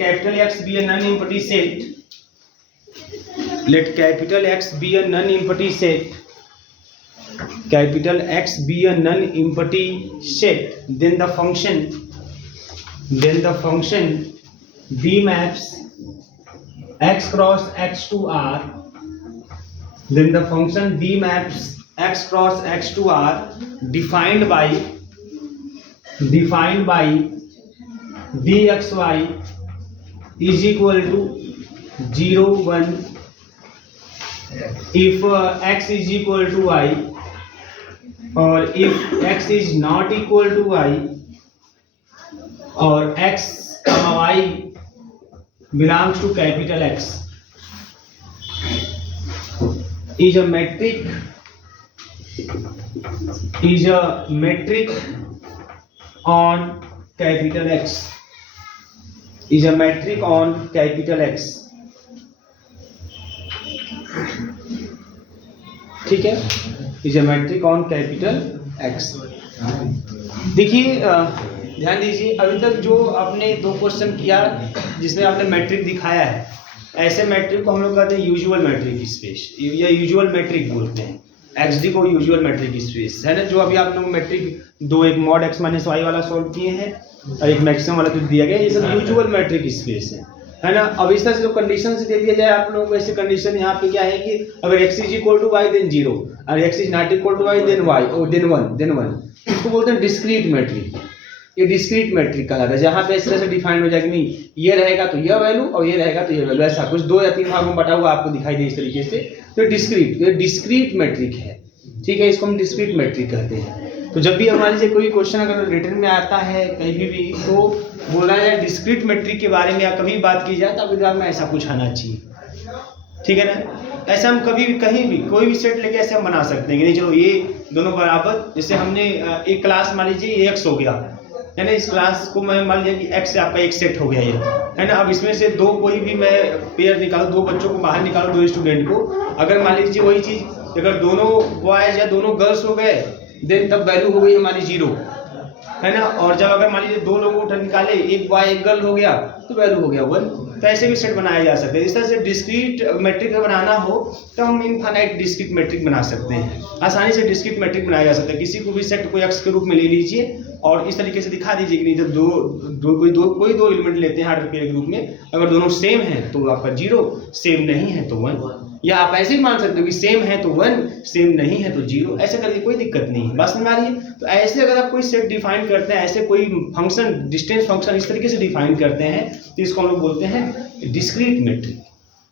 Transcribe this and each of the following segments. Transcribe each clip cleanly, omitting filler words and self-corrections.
capital X be a non-empty set. Let capital X be a non-empty set. Capital X be a non-empty set. Then the function B maps X cross X to R. Then the function B maps X cross X to R defined by dxy is equal to 0 1 if x is equal to y, or if x is not equal to y, or x y belongs to capital X, is a metric on capital X, is a metric on capital X. ठीक है, is a metric on capital x. देखिए ध्यान दीजिए, अभी तक जो आपने दो क्वेश्चन किया जिसमें आपने मैट्रिक दिखाया है, ऐसे मैट्रिक को हम लोग कहते हैं यूजुअल मैट्रिक स्पेस, या यूजुअल मैट्रिक बोलते हैं। एक्सडी को यूजुअल मैट्रिक स्पेस है ना, जो अभी आप लोग मैट्रिक दो, एक मॉड एक्स माइनस वाई वाला सॉल्व किए हैं और एक मैक्सिमम वाला जो दिया गया, ये सब यूजुअल मैट्रिक स्पेस है ना। अब इस तरह से जो कंडीशन से दे दिया जाए आप लोगों को, ऐसे कंडीशन यहाँ पे क्या है कि अगर x is equal to y then 0 और x is not equal to y then y और देन 1, इसको बोलते हैं डिस्क्रीट मैट्रिक। ये डिस्क्रीट मैट्रिक कहलाता है, जहाँ पे इस तरह से डिफाइन हो जाएगा, नहीं ये रहेगा तो यह वैल्यू और ये रहेगा तो ये वैल्यू, ऐसा कुछ 2 या 3 भागों में बटा हुआ आपको दिखाई दे इस तरीके से। तो डिस्क्रीट मैट्रिक है, ठीक है, इसको हम डिस्क्रीट मैट्रिक कहते हैं। तो जब भी हमारे से कोई क्वेश्चन अगर रिटर्न में आता है कहीं भी तो बोला जाए डिस्क्रीट मैट्रिक के बारे में या कभी बात की जाए तो आपके दिमाग में ऐसा कुछ आना चाहिए, ठीक है ना। ऐसा हम कभी भी कहीं भी कोई भी सेट लेके ऐसे हम बना सकते हैं कि नहीं चलो ये दोनों बराबर, जैसे हमने एक क्लास मान लीजिए ये एक्स हो गया है ना, इस क्लास को मैं मान लिया कि एक्स से आपका एक सेट हो गया ये है ना। अब इसमें से दो कोई भी मैं पेयर निकालूं, दो बच्चों को बाहर निकालूं, दो स्टूडेंट को, अगर मान लीजिए वही चीज अगर दोनों बॉयज या दोनों गर्ल्स हो गए देन तब वैल्यू हो गई हमारी 0 है ना। और जब अगर मान लीजिए दो लोगों को निकाले, एक बॉय एक गर्ल हो गया तो वैल्यू हो गया 1। तो ऐसे भी सेट बनाया जा सकते हैं। इस तरह से डिस्क्रीट मैट्रिक बनाना हो तो हम इनफाइनाइट डिस्क्रीट मैट्रिक बना सकते हैं, आसानी से डिस्क्रीट मैट्रिक बनाया जा सकता है। किसी को भी सेट को एक्स के रूप में ले लीजिए और इस तरीके से दिखा दीजिए कि नहीं जब कोई दो एलिमेंट लेते हैं हार्डवेयर के रूप में, अगर दोनों सेम हैं तो आपका 0, सेम नहीं है तो 1, या आप ऐसे भी मान सकते हो कि सेम है तो 1, सेम नहीं है तो 0, ऐसे करके कोई दिक्कत नहीं है। बात समझ आ रही है। तो ऐसे अगर आप कोई सेट डिफाइन करते हैं, ऐसे कोई फंक्शन डिस्टेंस फंक्शन इस तरीके से डिफाइन करते हैं तो इसको हम लोग बोलते हैं डिस्क्रीट मैट्रिक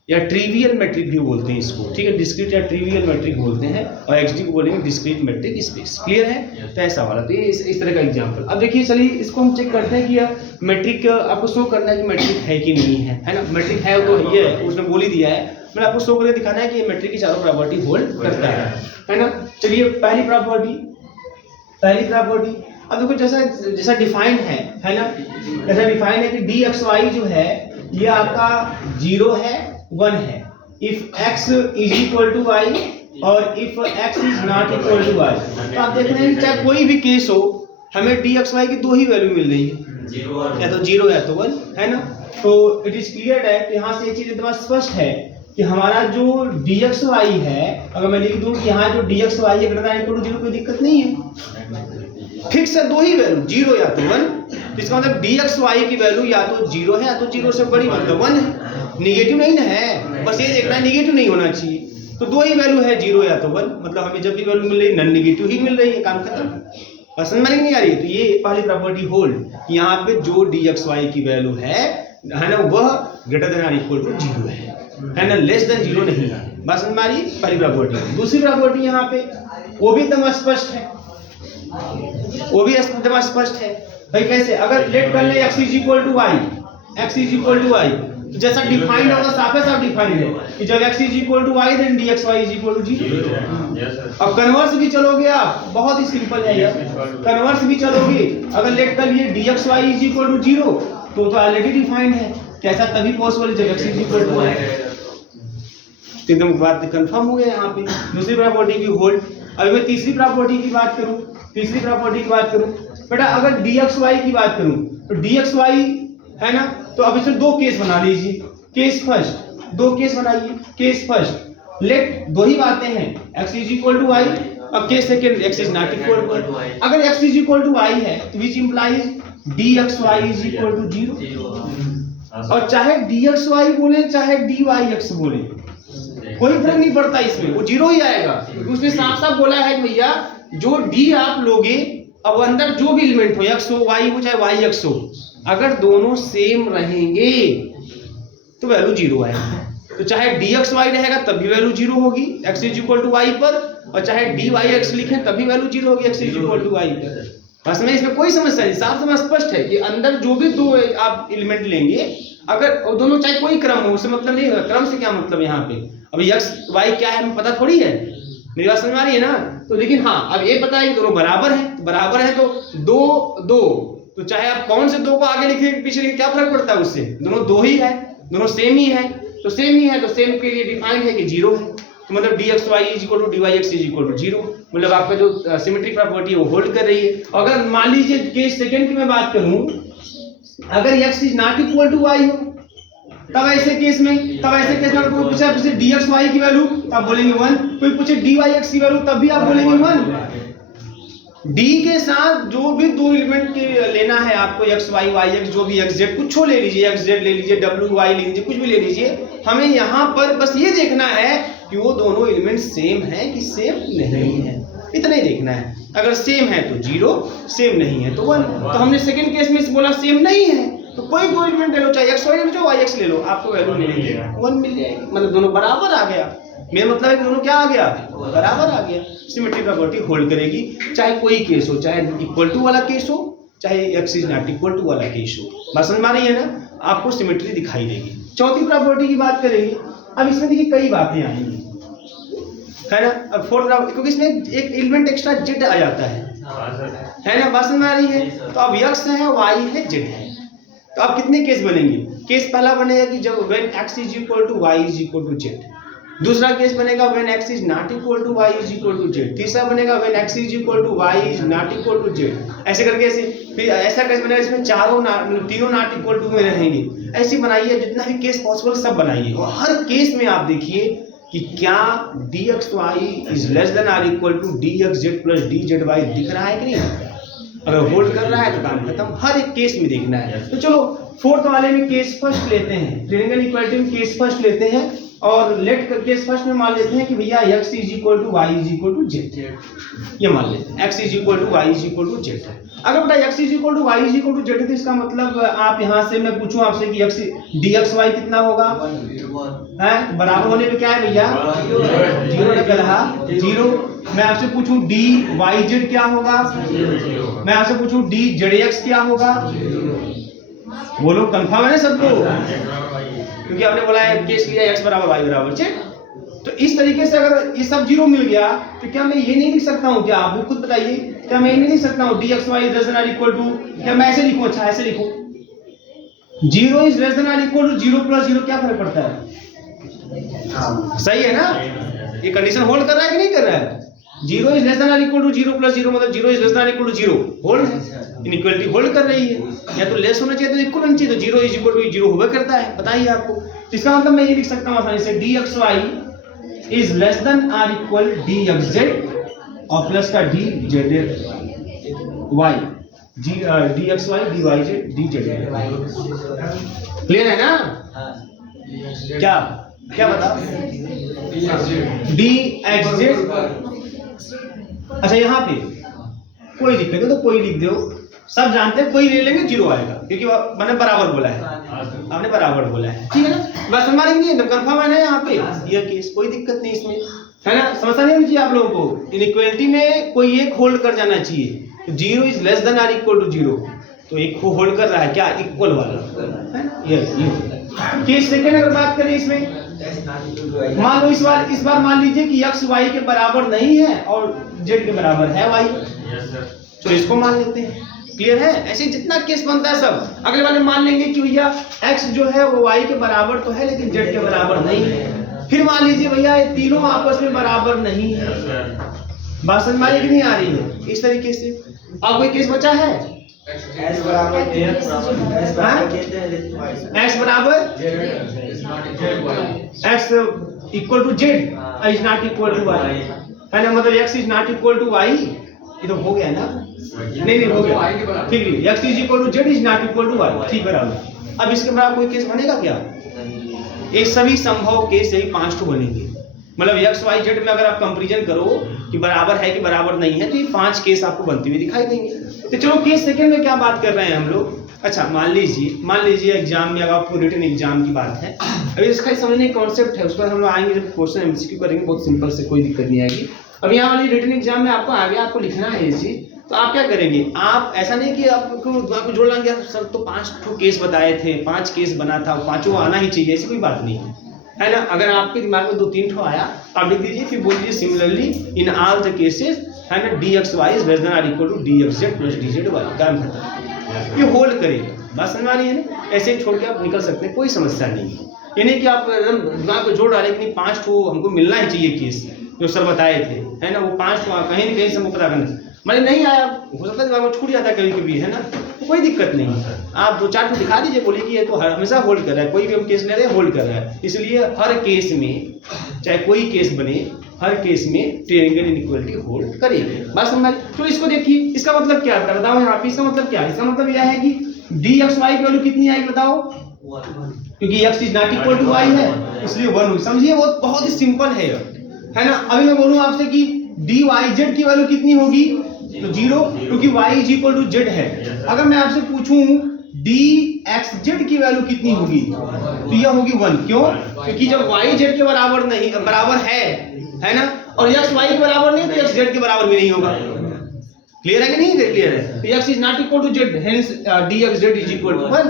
या ट्रिवियल मैट्रिक भी बोलते हैं इसको, ठीक है। डिस्क्रीट या ट्रिवियल मैट्रिक बोलते हैं और एक्सडी को बोलेंगे डिस्क्रीट मैट्रिक स्पेस। क्लियर है। तो ऐसा वाला, तो ये इस तरह का एग्जांपल। अब देखिए चलिए इसको हम चेक करते हैं कि मैट्रिक आपको शो करना है कि मैट्रिक है कि नहीं है ना। मैट्रिक है तो ये है, उसने बोल ही दिया है, मैंने आपको शो करके दिखाना है कि ये मैट्रिक की चारों प्रॉपर्टी होल्ड करता है ना। चलिए पहली प्रॉपर्टी, अब देखो जैसा डिफाइंड है ना, जैसा डिफाइंड है कि dxy जो है ये आपका 0 है 1 है if x is equal to y और if x is not equal to y। तो आप देख रहे हैं चाहे कोई भी केस हो हमें dxy की दो ही वैल्यू मिल रही है, या तो 0 या तो 1 है ना। तो इट इज क्लियर है, यहाँ से ये चीज एकदम स्पष्ट है कि हमारा जो dxy है, अगर मैं लिख दूं कि यहाँ जो dxy है ग्रेटर देन इक्वल टू 0, कोई दिक्कत नहीं है, फिक्स है दो ही वैल्यू 0 या तो 1। तो इसका मतलब dxy की वैल्यू या तो 0 है या तो 0 से बड़ी मतलब 1 है, निगेटिव नहीं ना है, बस ये देखना है निगेटिव नहीं होना चाहिए। तो दो ही वैल्यू है 0 या तो 1, मतलब हमें जब भी वैल्यू मिल रही है नॉन निगेटिव ही मिल रही है, काम खत्म। पसंद नहीं आ रही है तो ये पहली प्रॉपर्टी होल्ड, यहाँ पे जो dxy की वैल्यू है ना वह ग्रेटर देन और इक्वल टू 0 है ना, लेस देन 0 नहीं है। बस समझ में आ रही है पहली प्रॉपर्टी। दूसरी प्रॉपर्टी यहाँ पे वो भी एकदम स्पष्ट है, वो भी एकदम स्पष्ट है भाई। कैसे? अगर लेट कर ले x is equal to y, तो जैसा डिफाइंड होगा साफे साफ डिफाइंड है कि जब x is equal to y then dxy is equal to 0। अब कन्वर्स भी चलोगे आप, बहुत ही सिंपल है यार, कन्वर्स भी चलोगे अगर लेट कर लिए dxy इज इक्वल टू 0 तो ऑलरेडी डिफाइंड है, कैसा तभी पॉसिबल जब x is equal to y। एकदम बात कंफर्म हो गया यहाँ पे। दूसरी प्रॉपर्टी की होल्ड। अभी मैं तीसरी प्रॉपर्टी की बात करूं, बेटा अगर dxy की बात करूं तो dxy है ना, तो अब इसमें दो केस बना लीजिए। केस फर्स्ट, दो केस बनाइए। केस फर्स्ट, लेट दो ही बातें हैं, x is equal to y. अब case second, x is not equal to y. अगर x is equal to y है तो which implies dxy is equal to 0। और चाहे dxy बोले चाहे dyx बोले कोई फर्क नहीं पड़ता, इसमें वो 0 ही आएगा। उसने साफ साफ बोला है कि भैया जो d आप लोगे, अब अंदर जो भी एलिमेंट हो, x हो y हो चाहे yx हो, अगर दोनों सेम रहेंगे तो वैल्यू 0 आएगी। तो चाहे dxy रहेगा तब भी वैल्यू 0 होगी x is equal to y पर, और चाहे dyx लिखें तब भी वैल्यू 0 होगी x is equal to y पर। बस में इसमें कोई समस्या नहीं, साफ समझ स्पष्ट है कि अंदर जो भी दो आप एलिमेंट लेंगे, अगर दोनों चाहे कोई क्रम हो, उससे मतलब नहीं, क्रम से क्या मतलब यहाँ पे, अभी x y क्या है हमें पता थोड़ी है, मेरी बात समझ में आ रही है ना। तो लेकिन हाँ अब ये पता है कि दोनों बराबर है, तो बराबर है तो दो दो, तो चाहे आप कौन से दो को आगे लिखे पीछे लिखे क्या फर्क पड़ता है उससे, दोनों दो ही है, दोनों सेम ही है, तो सेम ही है तो सेम के लिए डिफाइंड है कि 0 है। तो मतलब dxy is equal to dyx is equal to 0, मतलब आपका जो सिमेट्रिक प्रॉपर्टी है वो होल्ड कर रही है। अगर मान लीजिए केस सेकंड की मैं बात करूं, अगर x is not equal to y हो, तब ऐसे केस में कोई पूछे आपसे dxy की वैल्यू तब बोलेंगे 1, कोई पूछे dyx की वैल्यू तब भी आप बोलेंगे 1। d के साथ जो भी दो एलिमेंट के लेना है आपको, x y y x जो भी x z कुछ ले लीजिए, x z ले लीजिए, w y ले लीजिए, कुछ भी ले लीजिए, हमें यहाँ पर बस ये देखना है कि वो दोनों एलिमेंट सेम है कि सेम नहीं है, इतना ही देखना है। अगर सेम है तो 0, सेम नहीं है तो 1। तो हमने सेकंड केस में बोला सेम नहीं है तो कोई दो एलिमेंट ले लो, चाहे x y ले लो y x ले लो, आपको वैल्यू मिलेगी 1 मिल जाएगी, मतलब दोनों बराबर आ गया। मेरा मतलब है कि दोनों क्या आ गया, बराबर आ गया। सिमेट्रिक प्रॉपर्टी होल्ड करेगी, चाहे कोई केस हो, चाहे इक्वल टू वाला केस हो, चाहे x is not equal to वाला केस हो। बात समझ में आ रही है ना, आपको सिमेट्री दिखाई देगी। चौथी प्रॉपर्टी की बात करेंगे। अब इसमें देखिए कई बातें आएंगी, है ना। अब फोर्थ, क्योंकि इसमें एक एलिमेंट एक्स्ट्रा z आ जाता है ना, बात समझ में आ रही है। तो अब x है, y है, z है, तो अब कितने केस बनेंगे। केस पहला बनेगा कि जब when x is equal to y is equal to z। दूसरा केस बनेगा when x is not equal to y is equal to z। तीसरा बनेगा when x is equal to y is not equal to z। ऐसे करके ऐसे फिर ऐसा case बनेगा इसमें तीनों नॉट इक्वल टू में रहेंगे। ऐसे बनाइए, जितना भी केस पॉसिबल सब बनाइए, और हर केस में आप देखिए कि क्या dxy is less than or equal to dxz plus dzy दिख रहा है कि नहीं। अगर होल्ड कर रहा है तो काम खत्म, हर एक केस में देखना है। तो चलो फोर्थ वाले में केस फर्स्ट लेते हैं, ट्रायंगल इक्वालिटी में केस फर्स्ट लेते हैं, और लेट केस फर्स्ट में मान लेते हैं कि भैया x is equal to y is equal to z, ये मान लेते हैं x is equal to y is equal to z है। अगर बेटा x is equal to y is equal to z है तो इसका मतलब आप यहाँ से मैं पूछूं आपसे कि x dxy कितना होगा, है बराबर होने पे क्या है भैया 0 लग रहा 0। मैं आपसे पूछूं dyz क्या होगा, मैं आपसे पूछूं dzx क्या होगा, बोलो कंफर्म है ना सबको, क्योंकि आपने बोला है केस लिया x बराबर y बराबर z। तो इस तरीके से अगर ये सब 0 मिल गया तो क्या मैं ये नहीं लिख सकता हूँ, क्या आप भी खुद बताइए, क्या मैं ये नहीं लिख सकता हूँ dxy is less than or equal to, क्या मैं ऐसे लिखूं, अच्छा ऐसे लिखूं 0 is less than or equal to 0 plus 0, क्या फर्क पड़ता है, सही है ना। ये कंडीशन होल्ड कर रहा है कि नहीं कर रहा है। 0 is less than or equal to 0 plus 0 मतलब 0 is less than or equal to 0 hold है, इनइक्वालिटी होल्ड कर रही है। या तो लेस होना चाहिए तो इक्वल होना चाहिए, तो 0 इज इक्वल टू 0 होगा करता है, बताइए आपको। तो इसका मतलब मैं ये लिख सकता हूँ आसानी से dxy is less than or equal dxz और प्लस का dzy dxy dyz dz। Clear है ना, क्या क्या बता dxz। अच्छा यहाँ पे कोई दिक्कत है तो कोई लिख दो, सब जानते हैं कोई ले लेंगे 0 आएगा, क्योंकि मैंने बराबर बोला है, आपने बराबर बोला है, ठीक है ना। बस हमारे नहीं एकदम कंफर्म है ना यहाँ पे ये केस, कोई दिक्कत नहीं इसमें, है ना। समझना नहीं चाहिए आप लोगों को, इनइक्वालिटी में कोई एक होल्ड कर जाना चाहिए। तो 0 is less than or equal to 0, तो एक को होल्ड कर रहा है क्या, इक्वल वाला है ना। ये केस सेकंड अगर बात करें इसमें, मान लो इस बार मान लीजिए कि x y के बराबर नहीं है और z के बराबर है y, तो इसको मान लेते हैं। क्लियर है, ऐसे जितना केस बनता है सब अगले वाले मान लेंगे कि भैया x जो है वो y के बराबर तो है लेकिन z के बराबर नहीं है। फिर मान लीजिए भैया ये तीनों आपस में बराबर नहीं है, बात समझ में आ रही कि नहीं आ रही है। इस तरीके से अब कोई केस बचा है, S बराबर x बराबर x equal to z is not equal to y, है ना, मतलब x is not equal to y, ये तो हो गया ना, नहीं हो गया, ठीक है, x is equal to z is not equal to y, ठीक बराबर। अब इसके बाद कोई केस बनेगा क्या? ये सभी संभव केस यही 5 बनेंगे, मतलब x y z में अगर आप कंपैरिजन करो कि बराबर है कि बराबर नहीं है तो ये 5 केस आपको बनते हुए दिखाई देंगे। तो चलो केस सेकंड में क्या बात कर रहे हैं हम लोग। अच्छा मान लीजिए एग्जाम में, अगर आपको रिटन एग्जाम की बात है, अभी इसका समझने कॉन्सेप्ट है, उसके बाद हम लोग आएंगे जब क्वेश्चन एमसीक्यू करेंगे, बहुत सिंपल से, कोई दिक्कत नहीं आएगी। अब यहाँ वाली रिटन एग्जाम में आपको आगे आपको लिखना है ये चीज, तो आप क्या करेंगे, आप ऐसा नहीं कि आपको जोड़ लेंगे सर तो 5 केस बताए थे, 5 केस बना था, 5 आना ही चाहिए, ऐसी कोई बात नहीं है ना। अगर आपके दिमाग में 2-3 आया आप लिख दीजिए, फिर बोल दीजिए similarly in all the cases, है ना, dxy इज लेस देन और equal to dxz plus dzy, काम खत्म। ये होल्ड करेगा, बात समझ आ रही है ना, ऐसे ही छोड़ के आप निकल सकते हैं, कोई समस्या नहीं है। ये नहीं कि आप दिमाग को जोड़ डालें कि नहीं 5 हमको मिलना ही चाहिए केस जो सर बताए थे, है ना, वो 5 कहीं न कहीं से हमको पता करना, मतलब नहीं आया, हो सकता है दिमाग में छूट जाता है कभी कभी, है ना, तो कोई दिक्कत नहीं है। आप 2-4 दिखा दीजिए, बोलिए कि ये तो हमेशा होल्ड कर रहा है, कोई भी हम केस ले रहे हैं होल्ड कर रहा है, इसलिए हर केस में चाहे कोई केस बने, हर केस में ट्रायंगल इनइक्वालिटी होल्ड करेगी, बात समझ। तो इसको देखिए, इसका मतलब क्या है बताओ यहाँ पे, इसका मतलब क्या है? इसका मतलब यह है कि dxy की वैल्यू कितनी आएगी बताओ, क्योंकि x is not equal to y है इसलिए 1 होगी, समझिए वो बहुत ही सिंपल है ना। अभी मैं बोलूं आपसे कि dyz की वैल्यू कितनी होगी, तो 0, क्योंकि y is equal to z है। अगर मैं आपसे पूछूं dxz की वैल्यू कितनी होगी, तो यह होगी 1, क्यों? क्योंकि जब y z के बराबर है ना, और x y के बराबर नहीं तो x z के बराबर भी नहीं होगा। क्लियर है कि नहीं? क्लियर है। तो x is not equal to z, hence dxz is equal to 1।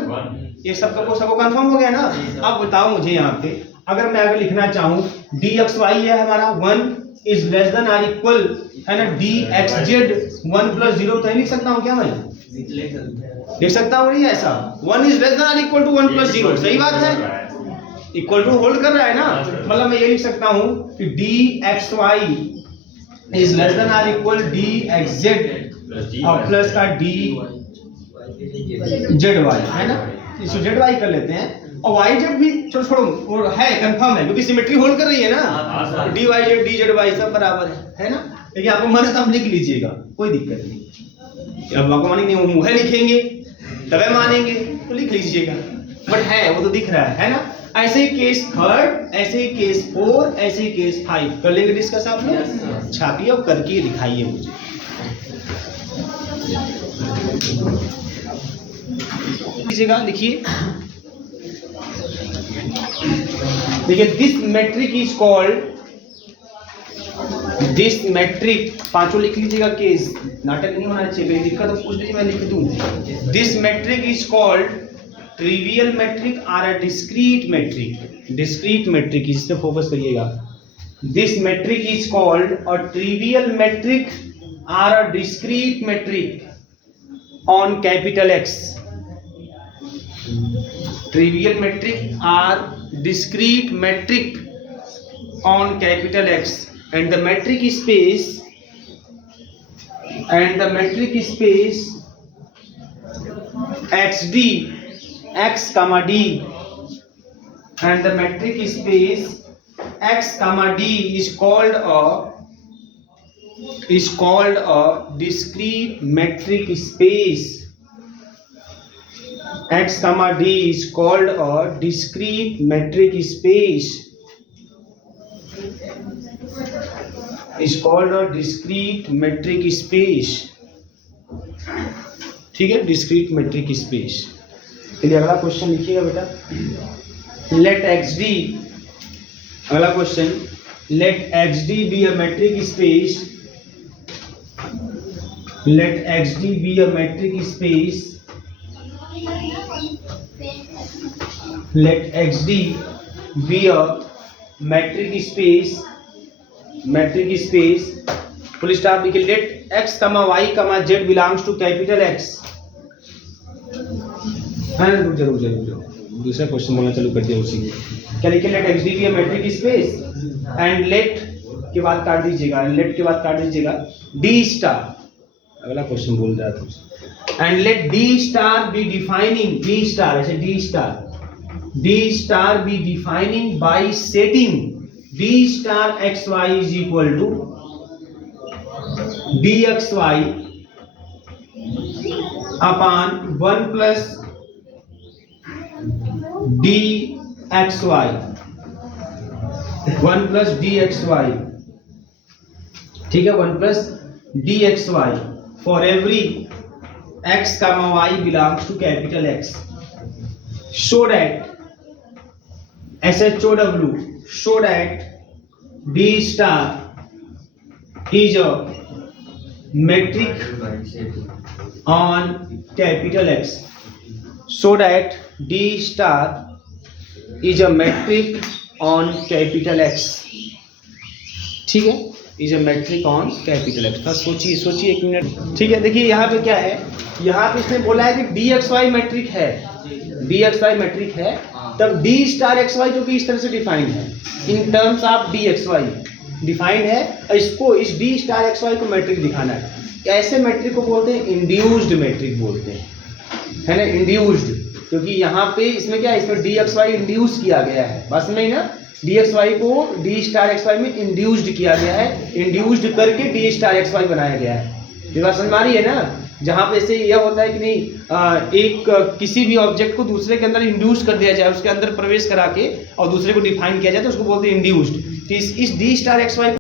ये सबको कंफर्म हो गया ना। अब बताओ मुझे यहाँ पे, अगर मैं अगर लिखना चाहूँ dxy है हमारा 1 इज लेस देन और इक्वल, है ना, dxz 1 प्लस 0, तो लिख सकता हूँ क्या मैं? लिख सकता हूँ नहीं ऐसा, 1 इज लेस देन और इक्वल टू 1 प्लस 0, सही बात है, इक्वल टू होल्ड कर रहा है ना, मतलब मैं ये लिख सकता हूँ कि dxy इज लेस देन और इक्वल dxz और प्लस का dzy, है ना, इसको zy कर लेते हैं, और yz भी छोड़ो है, कंफर्म है, क्योंकि सिमेट्री होल्ड कर रही है ना, dyz dzy सब बराबर है ना। लेकिन आपको मन है तो आप लिख लीजिएगा, कोई दिक्कत नहीं। अब आपको मानेंगे नहीं, मुँह लिखेंगे तबे मानेंगे, तो लिख लीजिएगा, बट है वो तो दिख रहा है ना। ऐसे ही केस 3, ऐसे ही केस 4, ऐसे ही केस 5 कर लेंगे डिस्कस आप लोग। छापिए और करके दिखाइए मुझे। लिखिए this metric is called, this metric, 5 लिख लीजिएगा, केस नाटक नहीं होना चाहिए, कोई दिक्कत तो पूछ लीजिए, मैं लिख दूं। This metric is called trivial metric और a discrete metric. Discrete metric, इस पे फोकस करिएगा। This metric is called a trivial metric और a discrete metric on capital X. trivial metric or discrete metric on capital X, and the metric space xd x comma d, and the metric space x comma d is called a discrete metric space. X comma d is called a discrete metric space. Is called a discrete metric space. ठीक है, discrete metric space। चलिए अगला question लिखिएगा बेटा। Let xd, अगला question, let xd be a metric space. Let xd be a metric space. Let xd be a metric space, full stop लिखिए। Let x, y, z belongs to capital X। रुक जाओ, दूसरा question बोलना चालू कर दिया उसी। क्या लिखे? Let xd be a metric space and let के बाद काट दीजिएगा, d स्टार। अगला क्वेश्चन बोल रहा था and let d star be defining d star ऐसे d star be defining by setting d star xy is equal to dxy upon 1 plus dxy 1 plus dxy, ठीक है, 1 plus dxy for every x comma y belongs to capital X, so that SHOW, so that d star is a metric on capital X, so that d star is a metric on capital X, ठीक है, is a metric on capital X. तो सोचिए एक minute, ठीक है। देखिए यहाँ पे क्या है, यहाँ पे इसने बोला है कि डी एक्स वाई मेट्रिक है, डी एक्स वाई मेट्रिक है, तब डी स्टार एक्स वाई जो कि इस तरह से डिफाइंड है in terms of D X Y defined है, और इसको इस डी स्टार एक्स वाई को मैट्रिक दिखाना है। ऐसे मैट्रिक को बोलते हैं इंड्यूस्ड मैट्रिक बोलते हैं, है ना, इंड्यूस्ड, क्योंकि यहाँ पे इसमें क्या है, इसमें डी एक्स वाई इंड्यूस किया गया है, बस में ही ना, डी एक्स वाई को डी स्टार एक्स वाई में इंड्यूस्ड किया गया है, इंड्यूस्ड करके डी स्टार एक्स वाई बनाया गया है। ये बात समझ में आ रही है ना, जहाँ पे ऐसे यह होता है कि नहीं, एक किसी भी ऑब्जेक्ट को दूसरे के अंदर इंड्यूस कर दिया जाए, उसके अंदर प्रवेश करा के और दूसरे को डिफाइन किया जाए तो उसको बोलते हैं इंड्यूस्ड। तो इस डी स्टार एक्स वाई